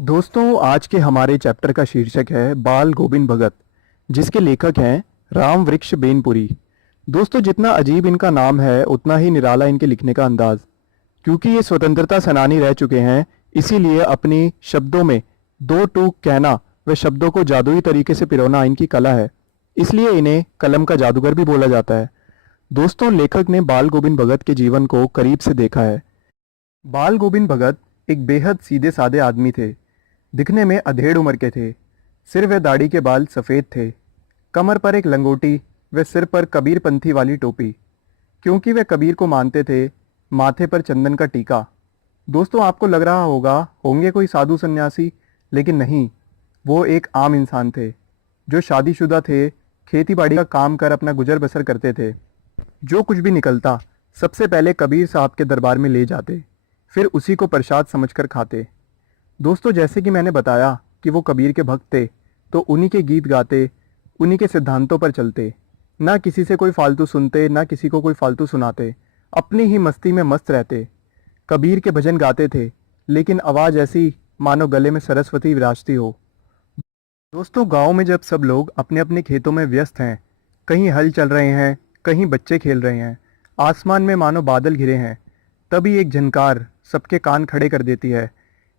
दोस्तों, आज के हमारे चैप्टर का शीर्षक है बाल गोविंद भगत, जिसके लेखक हैं राम वृक्ष बेनपुरी। दोस्तों, जितना अजीब इनका नाम है उतना ही निराला इनके लिखने का अंदाज। क्योंकि ये स्वतंत्रता सेनानी रह चुके हैं, इसीलिए अपनी शब्दों में दो टूक कहना व शब्दों को जादुई तरीके से पिरोना इनकी कला है। इसलिए इन्हें कलम का जादूगर भी बोला जाता है। दोस्तों, लेखक ने बाल गोविंद भगत के जीवन को करीब से देखा है। बाल गोविंद भगत एक बेहद सीधे साधे आदमी थे। दिखने में अधेड़ उम्र के थे। सिर व दाढ़ी के बाल सफ़ेद थे। कमर पर एक लंगोटी व सिर पर कबीरपंथी वाली टोपी। क्योंकि वे कबीर को मानते थे, माथे पर चंदन का टीका। दोस्तों, आपको लग रहा होगा होंगे कोई साधु सन्यासी, लेकिन नहीं, वो एक आम इंसान थे जो शादीशुदा थे, खेती बाड़ी का काम कर अपना गुजर बसर करते थे। जो कुछ भी निकलता सबसे पहले कबीर साहब के दरबार में ले जाते, फिर उसी को प्रसाद समझकर खाते। दोस्तों, जैसे कि मैंने बताया कि वो कबीर के भक्त थे, तो उन्हीं के गीत गाते, उन्हीं के सिद्धांतों पर चलते, ना किसी से कोई फालतू सुनते, ना किसी को कोई फालतू सुनाते, अपनी ही मस्ती में मस्त रहते। कबीर के भजन गाते थे, लेकिन आवाज़ ऐसी मानो गले में सरस्वती विराजती हो। दोस्तों, गांव में जब सब लोग अपने अपने खेतों में व्यस्त हैं, कहीं हल चल रहे हैं, कहीं बच्चे खेल रहे हैं, आसमान में मानो बादल घिरे हैं, तभी एक झनकार सबके कान खड़े कर देती है।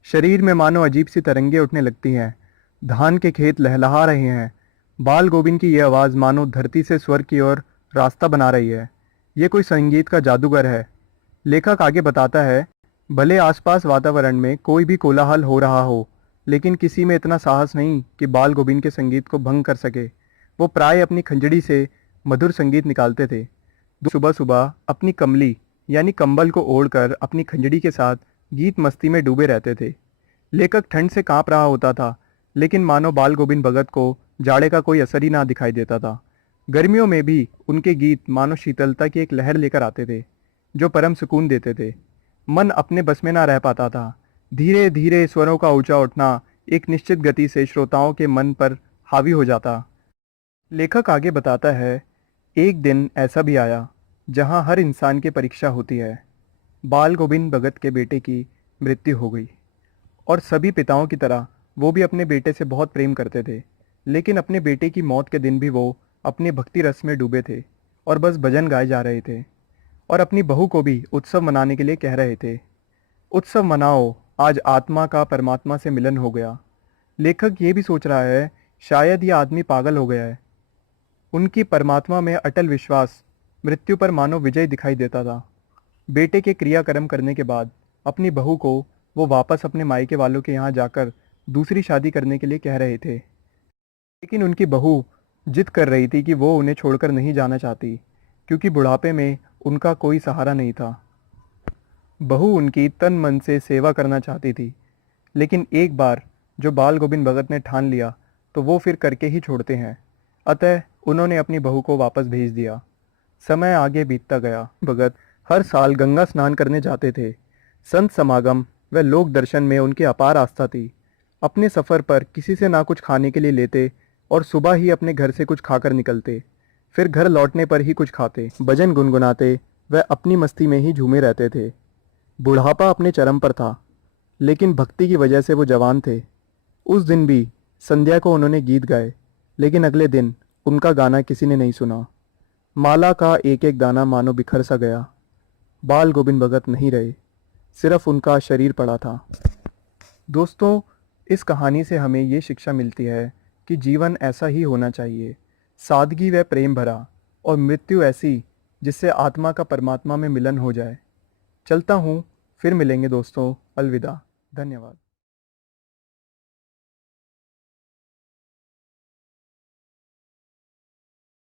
शरीर में मानो अजीब सी तरंगे उठने लगती हैं। धान के खेत लहलहा रहे हैं। बाल गोविंद की यह आवाज़ मानो धरती से स्वर्ग की ओर रास्ता बना रही है। ये कोई संगीत का जादूगर है। लेखक आगे बताता है, भले आसपास वातावरण में कोई भी कोलाहल हो रहा हो, लेकिन किसी में इतना साहस नहीं कि बाल गोविंद के संगीत को भंग कर सके। वो प्राय अपनी खंजड़ी से मधुर संगीत निकालते थे। सुबह सुबह अपनी कमली यानी कंबल को ओढ़कर अपनी खंजड़ी के साथ गीत मस्ती में डूबे रहते थे। लेखक ठंड से कांप रहा होता था, लेकिन मानो बाल गोविंद भगत को जाड़े का कोई असर ही ना दिखाई देता था। गर्मियों में भी उनके गीत मानो शीतलता की एक लहर लेकर आते थे, जो परम सुकून देते थे। मन अपने बस में ना रह पाता था। धीरे धीरे स्वरों का ऊंचा उठना एक निश्चित गति से श्रोताओं के मन पर हावी हो जाता। लेखक आगे बताता है, एक दिन ऐसा भी आया जहां हर इंसान की परीक्षा होती है। बाल गोविंद भगत के बेटे की मृत्यु हो गई, और सभी पिताओं की तरह वो भी अपने बेटे से बहुत प्रेम करते थे। लेकिन अपने बेटे की मौत के दिन भी वो अपने भक्ति रस में डूबे थे और बस भजन गाए जा रहे थे, और अपनी बहू को भी उत्सव मनाने के लिए कह रहे थे। उत्सव मनाओ, आज आत्मा का परमात्मा से मिलन हो गया। लेखक ये भी सोच रहा है, शायद ये आदमी पागल हो गया है। उनकी परमात्मा में अटल विश्वास मृत्यु पर मानो विजय दिखाई देता था। बेटे के क्रियाकर्म करने के बाद अपनी बहू को वो वापस अपने मायके वालों के यहाँ जाकर दूसरी शादी करने के लिए कह रहे थे। लेकिन उनकी बहू जिद कर रही थी कि वो उन्हें छोड़कर नहीं जाना चाहती, क्योंकि बुढ़ापे में उनका कोई सहारा नहीं था। बहू उनकी तन मन से सेवा करना चाहती थी, लेकिन एक बार जो बाल गोविंद भगत ने ठान लिया तो वो फिर करके ही छोड़ते हैं। अतः उन्होंने अपनी बहू को वापस भेज दिया। समय आगे बीतता गया। भगत हर साल गंगा स्नान करने जाते थे। संत समागम व लोक दर्शन में उनकी अपार आस्था थी। अपने सफ़र पर किसी से ना कुछ खाने के लिए लेते, और सुबह ही अपने घर से कुछ खाकर निकलते, फिर घर लौटने पर ही कुछ खाते, भजन गुनगुनाते व अपनी मस्ती में ही झूमे रहते थे। बुढ़ापा अपने चरम पर था, लेकिन भक्ति की वजह से वो जवान थे। उस दिन भी संध्या को उन्होंने गीत गाए, लेकिन अगले दिन उनका गाना किसी ने नहीं सुना। माला का एक एक दाना मानो बिखर सा गया। बाल गोविंद भगत नहीं रहे, सिर्फ उनका शरीर पड़ा था। दोस्तों, इस कहानी से हमें ये शिक्षा मिलती है कि जीवन ऐसा ही होना चाहिए, सादगी व प्रेम भरा, और मृत्यु ऐसी जिससे आत्मा का परमात्मा में मिलन हो जाए। चलता हूँ, फिर मिलेंगे दोस्तों। अलविदा। धन्यवाद।